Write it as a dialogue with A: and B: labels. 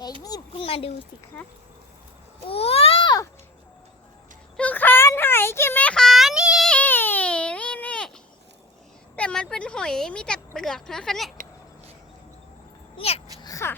A: เอ้ยีบขึ้นมาดูสิคะโอ้ทุกคนหายกินไหมคะนี่ นี่นี่แต่มันเป็นหอยมีแต่เปลือกนะคะเนี่ย เนี่ยค่ะ